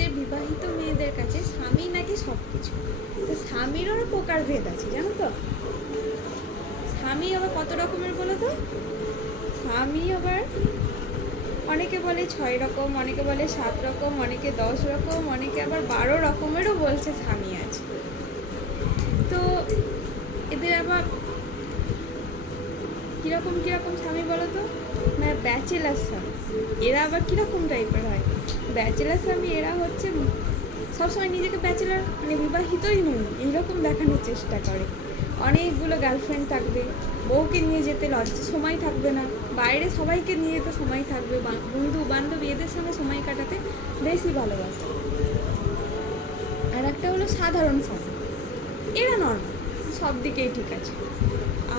আমাদের বিবাহিত মেয়েদের কাছে স্বামী নাকি সব কিছু। তো স্বামীরও প্রকারভেদ আছে জানো তো। স্বামী আবার কত রকমের বলো তো? স্বামী আবার অনেকে বলে 6 রকম, অনেকে বলে 7 রকম, অনেকে 10 রকম, অনেকে আবার 12 রকমেরও বলছে স্বামী আছে। তো এদের আবার কীরকম কীরকম স্বামী বলো তো? মানে ব্যাচেলার স্বামী, এরা আবার কীরকম টাইপের হয়? ব্যাচেলার স্বামী এরা হচ্ছে সবসময় নিজেকে ব্যাচেলার মানে বিবাহিতই নয় এইরকম দেখানোর চেষ্টা করে। অনেকগুলো গার্লফ্রেন্ড থাকবে, বউকে নিয়ে যেতে লজ্জা সময় থাকবে না, বাইরে সবাইকে নিয়ে যেতে সময় থাকবে, বন্ধু বান্ধব এদের সঙ্গে সময় কাটাতে বেশি ভালোবাসে। আর একটা হলো সাধারণ স্বামী, এরা নর্মাল, সব দিকেই ঠিক আছে।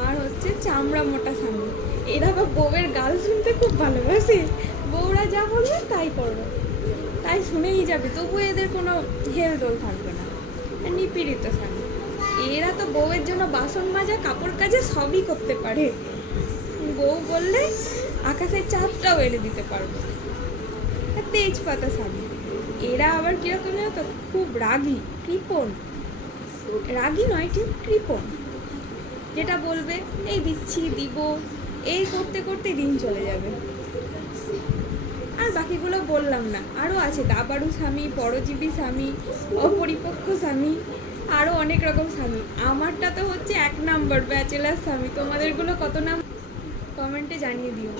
আর হচ্ছে চামড়া মোটা স্বামী, এরা বা বউয়ের গাল শুনতে খুব ভালোবাসে, বউরা যা বলবে তাই করবে, তাই শুনেই যাবে, তবু এদের কোনো হেলদোল থাকবে না। নিপীড়িত স্বামী, এরা তো বউয়ের জন্য বাসন মাজা কাপড় কাজে সবই করতে পারে, বউ বললে আকাশের চাঁদটাও এনে দিতে পারবে। আর তেজপাতা স্বামী, এরা আবার কীরকম জানো তো? খুব রাগী, কৃপণ, রাগী নয় ঠিক কৃপণ, যেটা বলবে এই দিচ্ছি দিব, এই করতে করতে দিন চলে যাবে। আর বাকিগুলো বললাম না, আরও আছে দাবাড়ু স্বামী, পরজীবী স্বামী, অপরিপক্ক স্বামী, আরও অনেক রকম স্বামী। আমারটা তো হচ্ছে 1 নাম্বার ব্যাচেলার স্বামী। তোমাদেরগুলো কত নাম কমেন্টে জানিয়ে দিও।